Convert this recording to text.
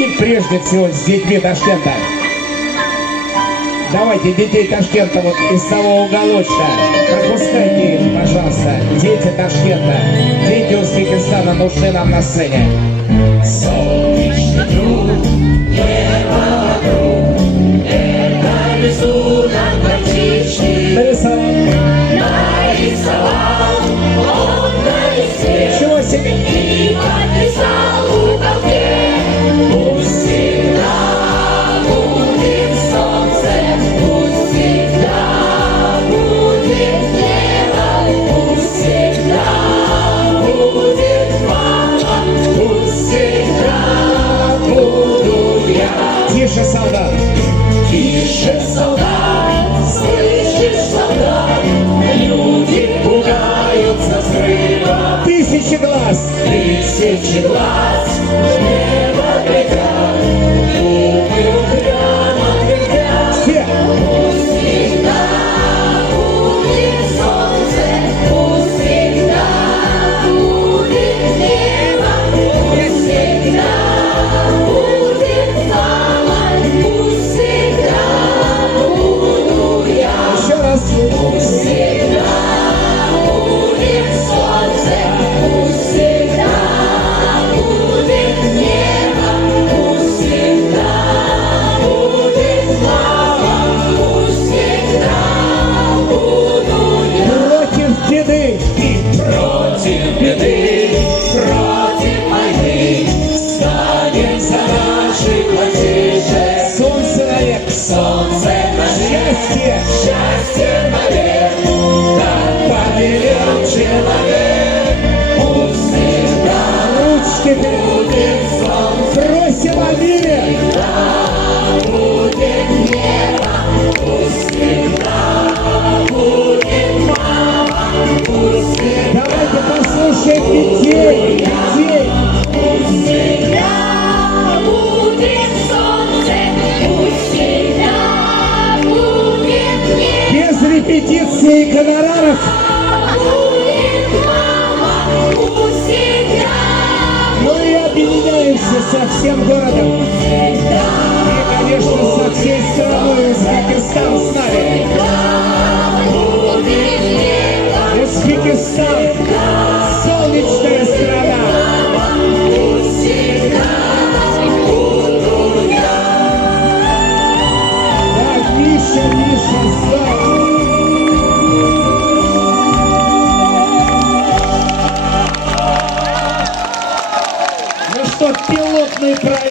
И прежде всего с детьми Ташкента. Давайте детей Ташкента вот из того уголочка. Пропускайте их, пожалуйста. Дети Ташкента. Дети Узбекистана нужны нам на сцене. Солнечный друг, небо вокруг, это рисунок мальчишки. Нарисовал он на листе. Чего себе? И подписал в уголке. Пусть всегда будет солнце, пусть всегда будет небо, пусть всегда будет мама, пусть всегда буду я. Тише, солдат. Тише, солдат, слышишь, солдат, люди пугаются взрыва. Тысячи глаз. Тысячи глаз в небо глядят, губы упрямо твердят. Все. Пусть всегда будет солнце, пусть всегда будет небо, пусть всегда будет мама, пусть всегда буду я. Еще раз. Пусть всегда будет солнце, пусть всегда будет небо, пусть всегда будет мама, пусть всегда буду я. Против беды. И против беды, против войны станем за наших мальчишек. Солнце навек. Солнце навек, Счастье. счастье навек, так повелел человек. Пусть всегда Ручки вперед. будет солнце, Просим о мире. всегда будет небо, пусть всегда будет мама, пусть всегда Давайте послушаем детей. Детей. пусть всегда будет солнце, пусть всегда будет небо. Без репетиции и гонораров. Будет мама, пусть всегда, Ну и объединяемся со всем городом. И, конечно, со всей страной. Узбекистан с нами. будет небо, Узбекистан. Солнечная страна.